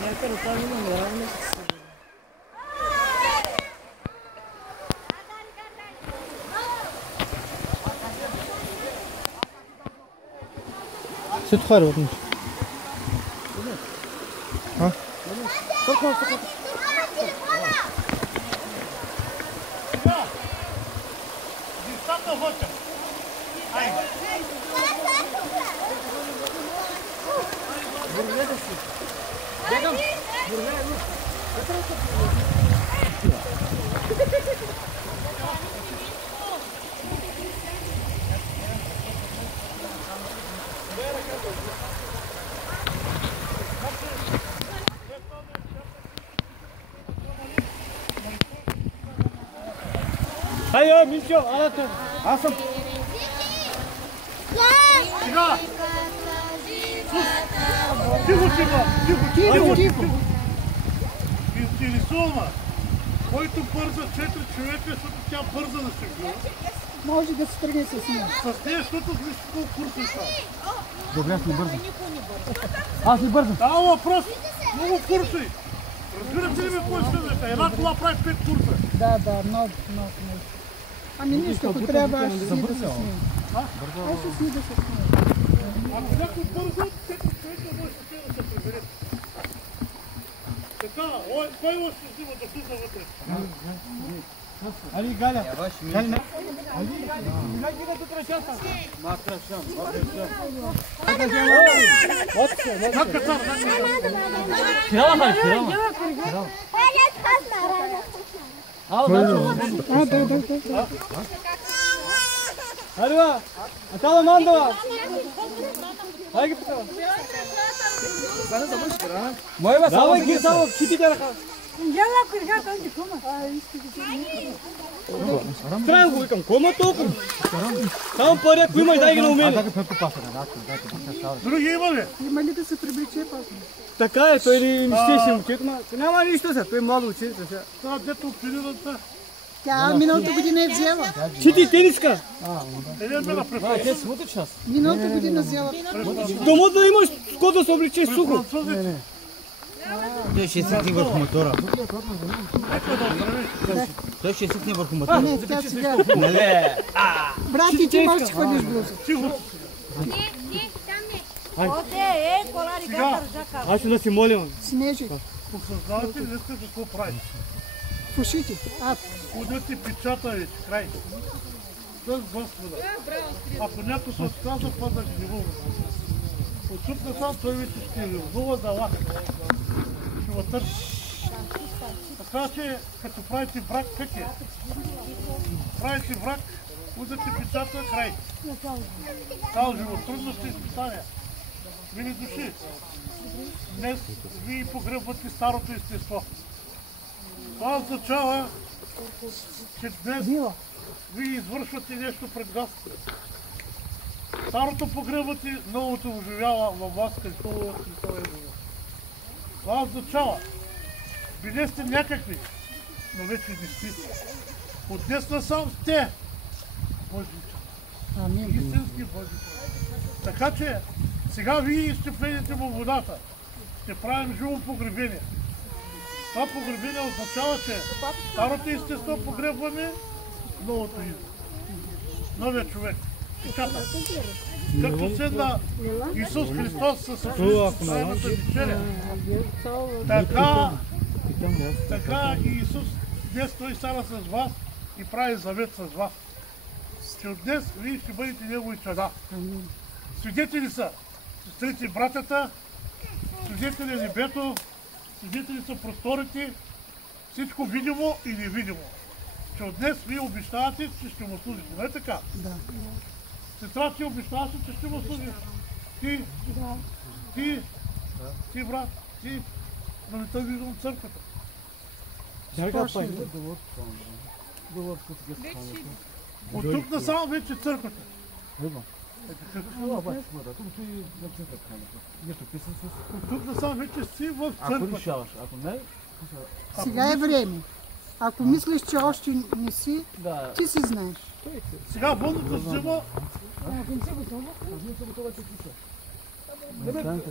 Някъде там имаме равно с себе. Се тухай работиш. А? Хайо, Мишо, алата. Аз съм. Сега! Тихо, тихо! Интересува, който бърза 4 човека, защото тя бърза да се бива. Може да се тръгне с нея. С нея, защото виж колко курса става. Добре, аз не бързам. Аз не бързам. Става въпрос, много курси. Разбирате ли ме кой ще? Една кола прави 5 курса. Да, много. Ами нищо, ако трябва, аз ще си да се снимам. Аз ще си да се снимам. Ако някой бърза, 4 човека може да се приберете. Така, кой още взима да влиза вътре? Али, Галя. Али, не. Али, не ги да трашата. Матрашам. Кирала, хай, кирала. Да. Арива, атала мандава. Хайги питава. Давай ги само чити да раха. Трябва го викам, кома толкова? Само пари, ако имаш, дай ги на умение. Други има ли? Има ли да се привлече пасно? Така е, той не щеше момчето, няма нищо сега, той е младо ученица сега. Това дето оперирата. Тя миналата година е взела. Чити тениска. Един ме напред. Те смотри час. Миналата година взела. Дома да имаш кой да се обличеш сухо. Той ще ситне върху мотора. Той ще ситне върху мотора. Не, тя сега. Брати, ти можеш да ходиш блуза. Не, там не. Оде, колари га държака. Аз ще да си молим. Снежи. Осъзнавате ли днеска какво прави? В ушите. Ходете печата и край. С Господа. Ако някой се отказва, па да ги вълва. От тук насам той вече ще ви вълва да лака. Ще го търси. Така че, като правите враг, как е? Правите враг, удате печата, край. Цял живот, трудности и изпитания. Мили души, днес вие погребвате старото естество. Това означава, че днес вие извършвате нещо пред вас. Старото погребвате, новото оживява във вас, като Христова е живо. Това означава, били сте някакви, но вече не сте. От днес насам сте Божи деца. Истински Божи деца. Така че, сега вие ще влезете във водата. Ще правим живо погребение. Това погребение означава, че старото естество погребваме, новото идва. Новия човек. Печата. Като седна Исус Христос със Съвсемата вечеря. Така и Исус днес той стана с вас и прави завет с вас. Че от днес вие ще бъдете Негови чада. Свидетели са сестрите и братята, свидетели е небето, свидетели са просторите, всичко видимо и невидимо. Че от днес вие обещавате, че ще му служите. Не е така? Да. Сестра, ти обещаваш, че ще му служиш. Ти? Да. Ти, брат, ти. Но не те виждам църквата. От тук насам вече църквата. От тук насам вече си в църквата. Сега е време. Ако мислиш, че още не си, ти си знаеш. Сега водната взема.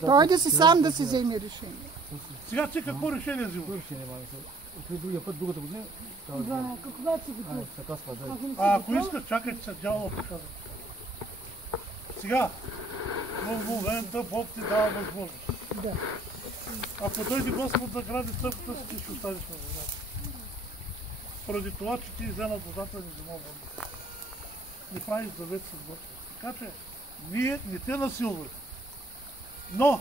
Дойде си сам да си вземе решение. Сега ти какво решение взима? Другия път, другата година. Когато си готов. Така спада. Ако искаш, чакайте се, дявола показва. Сега, в момента Бог ти дава възможност. Да. Ако дойде Господ да гради църквата си, ти ще останеш на земята. Поради това, че ти вземат водата, не взема вода. Не правиш завет с Господ. Така че, ние не те насилваме. Но,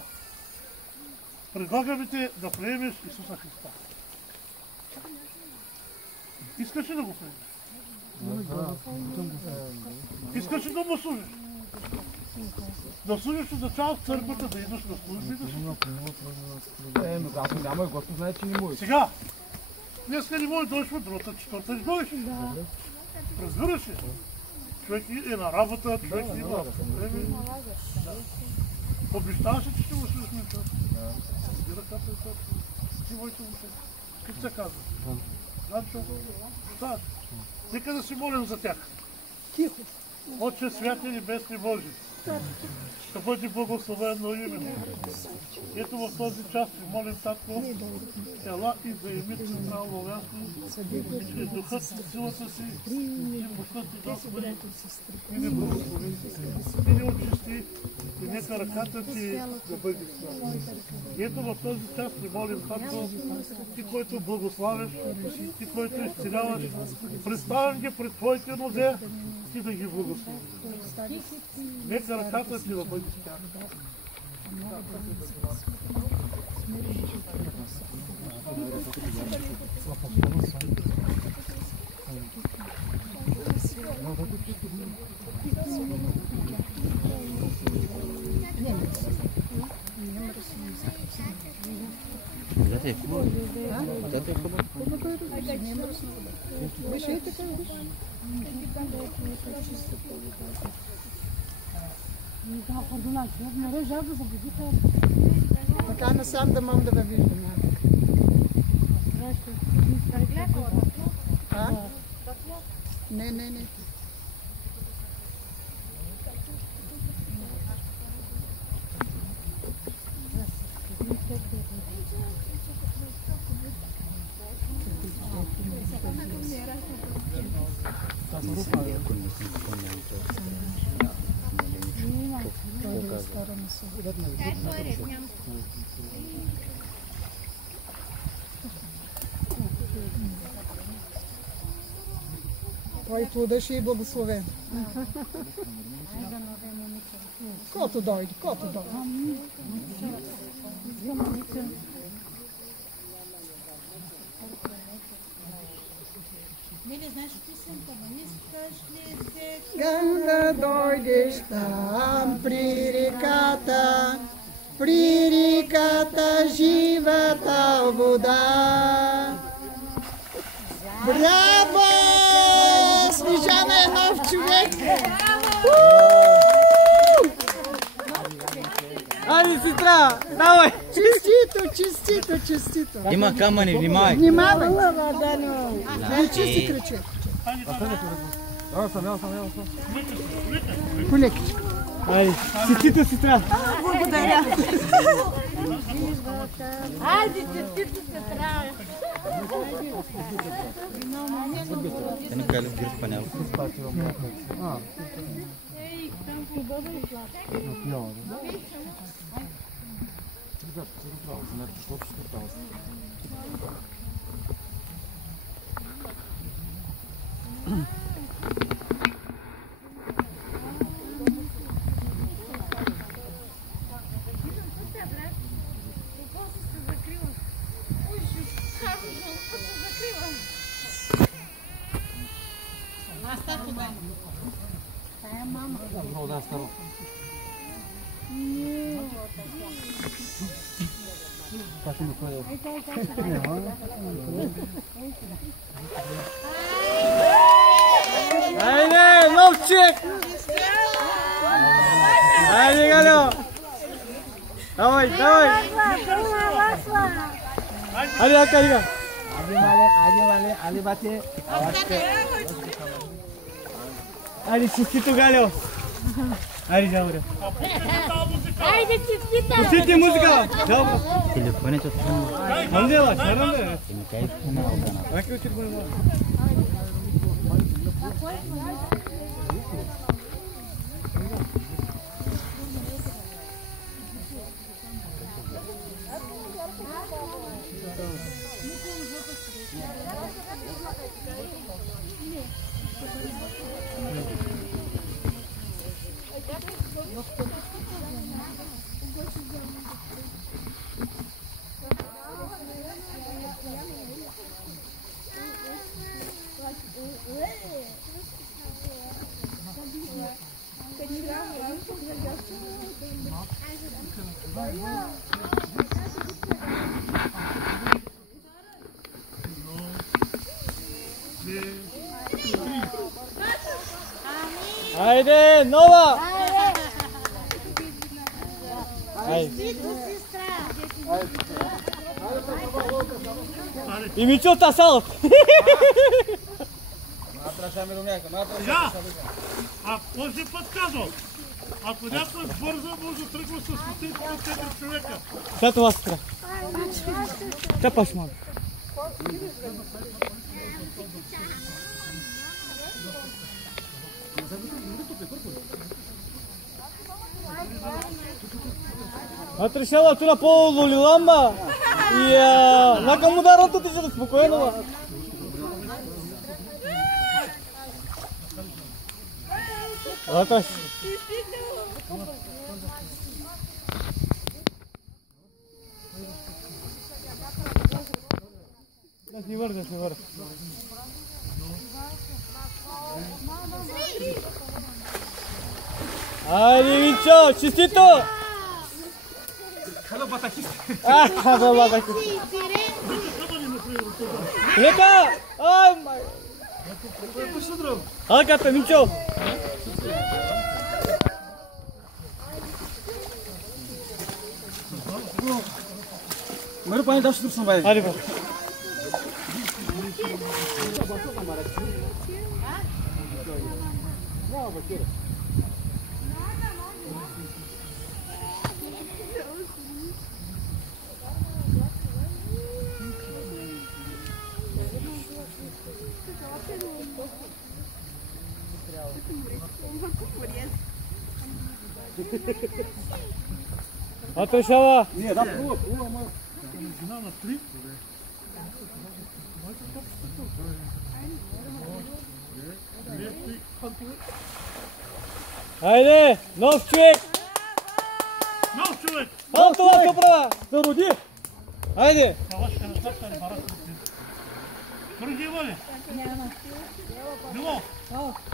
предлагаме те да приемеш Исуса Христа. Искаш ли да го приемеш? Искаш ли да му служиш? Да служиш означава в църквата, да идваш на служби и да служиш. Когато няма, Господ знае, че не може. Сега, днеска не може да дойдеш в другата, четвърта не дойдеш. Разбираш ли? Човек е на работа, човек има време. Обещаваш ли, че ще му служиш на това? Разбира как е това. Ти моите му как се казва? Да. Нека да си молим за тях. Тихо. Отче святи небесни Божи, да бъде благословено име. Ето в този час ти молим, Татко, ела и заеми централно място, и духът си, силата си, и мощта ти, Господи, и ни благослови, и ни очисти, и нека ръката ти да бъде с нас. Ето в този час ти молим, Татко, ти, който благославяш, ти, който изцеляваш, представям ги пред твоите нозе, ти да ги благослови. Нека ръката ти да бъде с тях. Дайте е хубаво. Дайте е хубаво. Беше и така, виж. Така насам да мога да ме виждам. А? Не. Той плодът ще е благословен. Кото дойде. Да дойдеш там при реката живата вода. Браво! Снежана е нов човек! Айде, сестра, давай! Честито! Има камъни, внимавай. Внимавай! Не чисти кръче. Ял съм. Полекичко. Айде, честито, сестра! Благодаря. Айде, честито сестра! Те не кали в гръв панял. Айде, новчик! Айде, Галю! Давай! Айде, Акарига! Айде, бате! Айде, честито, Галю! Айде, Галю! Хайде, честита! Пустите музика! Телефоне че това Мандела, шараме! не кай на огана. Аки учит го нема. Айде, нова! Айде. И Мичо Тасалов. Я, този път казвам, ако някой бързо, може да тръгва с стотинки от 4 човека. След това стра. Чапаш, мам. Отрешава tu на пол лулилама. Я, нека му да ротото ти да спокойно. Ба. Оташ. Да си върна, си върна. Айде, Винчо, честито! Хало батакис. Хало батакис. Лека! Ай, май. Алката, Винчо. Мero pani daš tur sam bay. Айде, ба. Отрешава. Nije, da prvo, ma. На 3. Айде, нов човек. Нов човек! Това се права. Зароди. Айде. Други има ли? Няма. Нимо?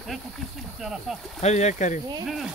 Еко ти си тяраха. Айде, я кари. Не, не.